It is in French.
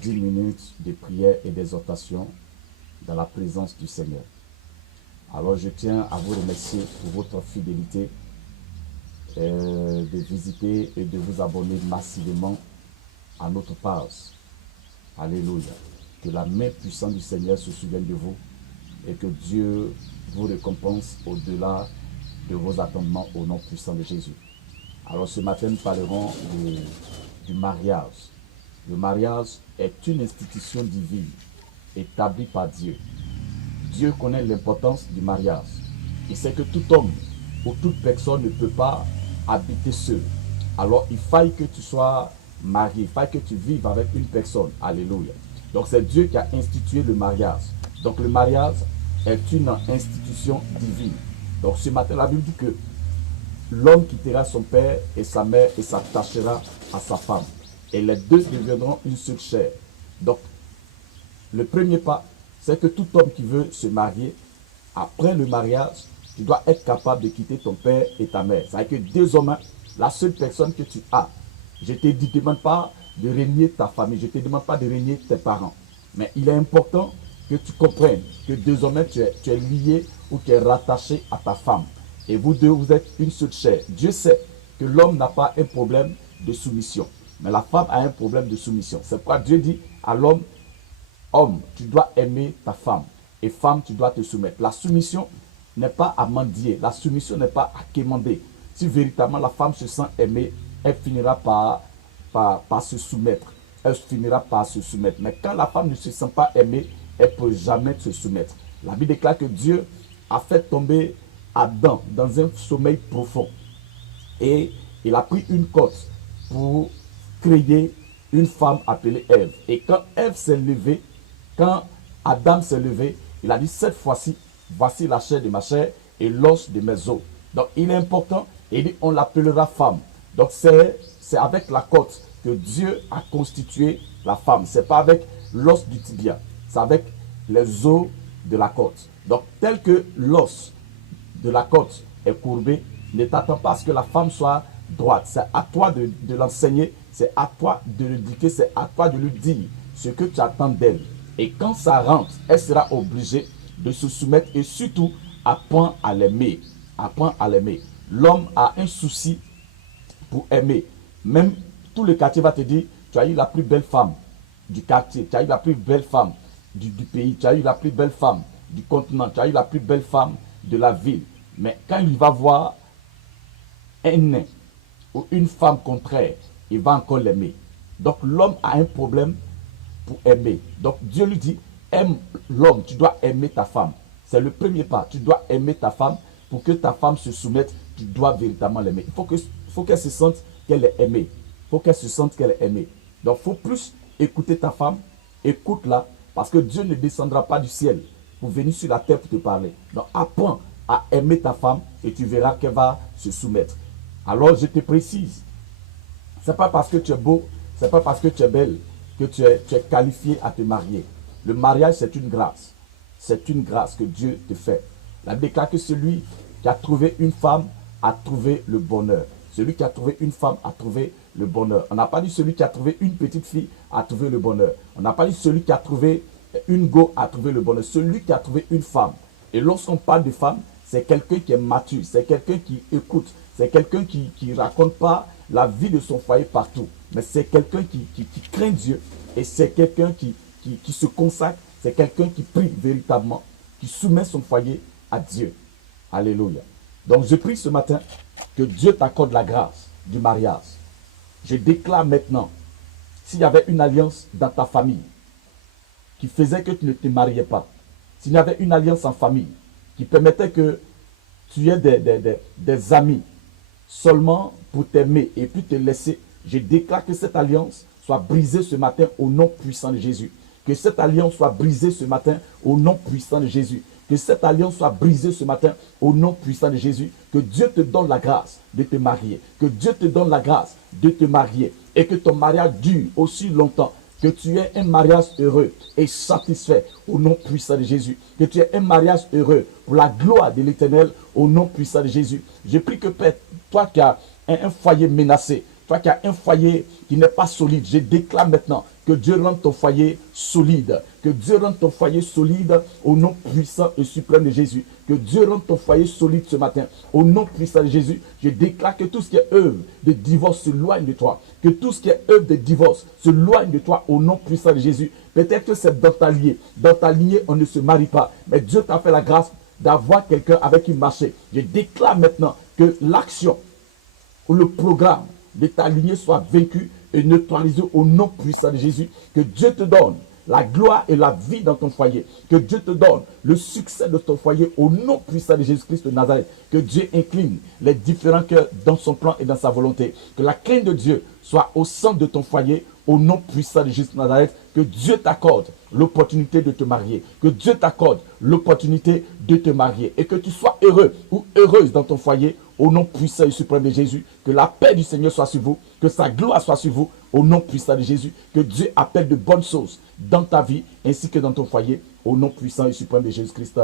10 minutes de prière et d'exhortation dans la présence du Seigneur. Alors je tiens à vous remercier pour votre fidélité de visiter et de vous abonner massivement à notre page. Alléluia. Que la main puissante du Seigneur se souvienne de vous et que Dieu vous récompense au-delà de vos attendements au nom puissant de Jésus. Alors ce matin, nous parlerons du mariage. Le mariage est une institution divine établie par Dieu. Dieu connaît l'importance du mariage. Il sait que tout homme ou toute personne ne peut pas habiter seul. Alors il faille que tu sois marié, il faille que tu vives avec une personne. Alléluia. Donc c'est Dieu qui a institué le mariage. Donc le mariage est une institution divine. Donc ce matin, la Bible dit que l'homme quittera son père et sa mère et s'attachera à sa femme. Et les deux deviendront une seule chair. Donc, le premier pas, c'est que tout homme qui veut se marier, après le mariage, tu dois être capable de quitter ton père et ta mère. C'est-à-dire que deux hommes, la seule personne que tu as, je ne te demande pas de régner ta famille, je ne te demande pas de régner tes parents. Mais il est important que tu comprennes que désormais tu es lié ou tu es rattaché à ta femme. Et vous deux, vous êtes une seule chair. Dieu sait que l'homme n'a pas un problème de soumission. Mais la femme a un problème de soumission. C'est pourquoi Dieu dit à l'homme, homme, tu dois aimer ta femme. Et femme, tu dois te soumettre. La soumission n'est pas à mendier. La soumission n'est pas à quémander. Si véritablement la femme se sent aimée, elle finira par se soumettre. Elle finira par se soumettre. Mais quand la femme ne se sent pas aimée, elle ne peut jamais se soumettre. La Bible déclare que Dieu a fait tomber Adam dans un sommeil profond. Et il a pris une corde pour créer une femme appelée Ève. Et quand Ève s'est levée, quand Adam s'est levé, il a dit, cette fois-ci, voici la chair de ma chair et l'os de mes os. Donc il est important, et il dit, on l'appellera femme. Donc c'est avec la côte que Dieu a constitué la femme. Ce n'est pas avec l'os du tibia, c'est avec les os de la côte. Donc tel que l'os de la côte est courbé, ne t'attends pas à ce que la femme soit droite. C'est à toi de l'enseigner, c'est à toi de l'éduquer, c'est à toi de lui dire ce que tu attends d'elle. Et quand ça rentre, elle sera obligée de se soumettre et surtout apprendre à l'aimer. Apprendre à l'aimer. L'homme a un souci pour aimer. Même tout le quartier va te dire, tu as eu la plus belle femme du quartier, tu as eu la plus belle femme du pays, tu as eu la plus belle femme du continent, tu as eu la plus belle femme de la ville. Mais quand il va voir un nain ou une femme contraire, il va encore l'aimer. Donc l'homme a un problème pour aimer. Donc Dieu lui dit, aime l'homme, tu dois aimer ta femme. C'est le premier pas. Tu dois aimer ta femme. Pour que ta femme se soumette, tu dois véritablement l'aimer. Il faut qu'elle se sente qu'elle est aimée. Il faut qu'elle se sente qu'elle est aimée. Donc il faut plus écouter ta femme. Écoute-la, parce que Dieu ne descendra pas du ciel pour venir sur la terre pour te parler. Donc apprends à aimer ta femme et tu verras qu'elle va se soumettre. Alors je te précise, ce n'est pas parce que tu es beau, ce n'est pas parce que tu es belle que tu es qualifié à te marier. Le mariage, c'est une grâce. C'est une grâce que Dieu te fait. La Bible déclare que celui qui a trouvé une femme a trouvé le bonheur. Celui qui a trouvé une femme a trouvé le bonheur. On n'a pas dit celui qui a trouvé une petite fille a trouvé le bonheur. On n'a pas dit celui qui a trouvé une go a trouvé le bonheur. Celui qui a trouvé une femme. Et lorsqu'on parle de femme, c'est quelqu'un qui est mature, c'est quelqu'un qui écoute, c'est quelqu'un qui ne raconte pas la vie de son foyer partout. Mais c'est quelqu'un qui craint Dieu et c'est quelqu'un qui se consacre, c'est quelqu'un qui prie véritablement, qui soumet son foyer à Dieu. Alléluia. Donc je prie ce matin que Dieu t'accorde la grâce du mariage. Je déclare maintenant, s'il y avait une alliance dans ta famille qui faisait que tu ne te mariais pas, s'il y avait une alliance en famille qui permettait que tu aies des amis seulement pour t'aimer et puis te laisser, je déclare que cette alliance soit brisée ce matin au nom puissant de Jésus. Que cette alliance soit brisée ce matin au nom puissant de Jésus. Que cette alliance soit brisée ce matin au nom puissant de Jésus. Que Dieu te donne la grâce de te marier. Que Dieu te donne la grâce de te marier. Et que ton mariage dure aussi longtemps. Que tu aies un mariage heureux et satisfait au nom puissant de Jésus. Que tu aies un mariage heureux pour la gloire de l'Éternel au nom puissant de Jésus. Je prie que Père, toi qui as un foyer menacé, toi qui as un foyer qui n'est pas solide, je déclare maintenant que Que Dieu rende ton foyer solide. Que Dieu rende ton foyer solide au nom puissant et suprême de Jésus. Que Dieu rende ton foyer solide ce matin. Au nom puissant de Jésus, je déclare que tout ce qui est œuvre de divorce se loigne de toi. Que tout ce qui est œuvre de divorce se loigne de toi au nom puissant de Jésus. Peut-être que c'est dans ta lignée. Dans ta lignée, on ne se marie pas. Mais Dieu t'a fait la grâce d'avoir quelqu'un avec qui marcher. Je déclare maintenant que l'action ou le programme de ta lignée soit vaincu et neutralisé au nom puissant de Jésus. Que Dieu te donne la gloire et la vie dans ton foyer. Que Dieu te donne le succès de ton foyer au nom puissant de Jésus-Christ de Nazareth. Que Dieu incline les différents cœurs dans son plan et dans sa volonté. Que la crainte de Dieu soit au centre de ton foyer au nom puissant de Jésus de Nazareth. Que Dieu t'accorde l'opportunité de te marier. Que Dieu t'accorde l'opportunité de te marier. Et que tu sois heureux ou heureuse dans ton foyer au nom puissant et suprême de Jésus. Que la paix du Seigneur soit sur vous. Que sa gloire soit sur vous au nom puissant de Jésus. Que Dieu appelle de bonnes choses dans ta vie ainsi que dans ton foyer au nom puissant et suprême de Jésus-Christ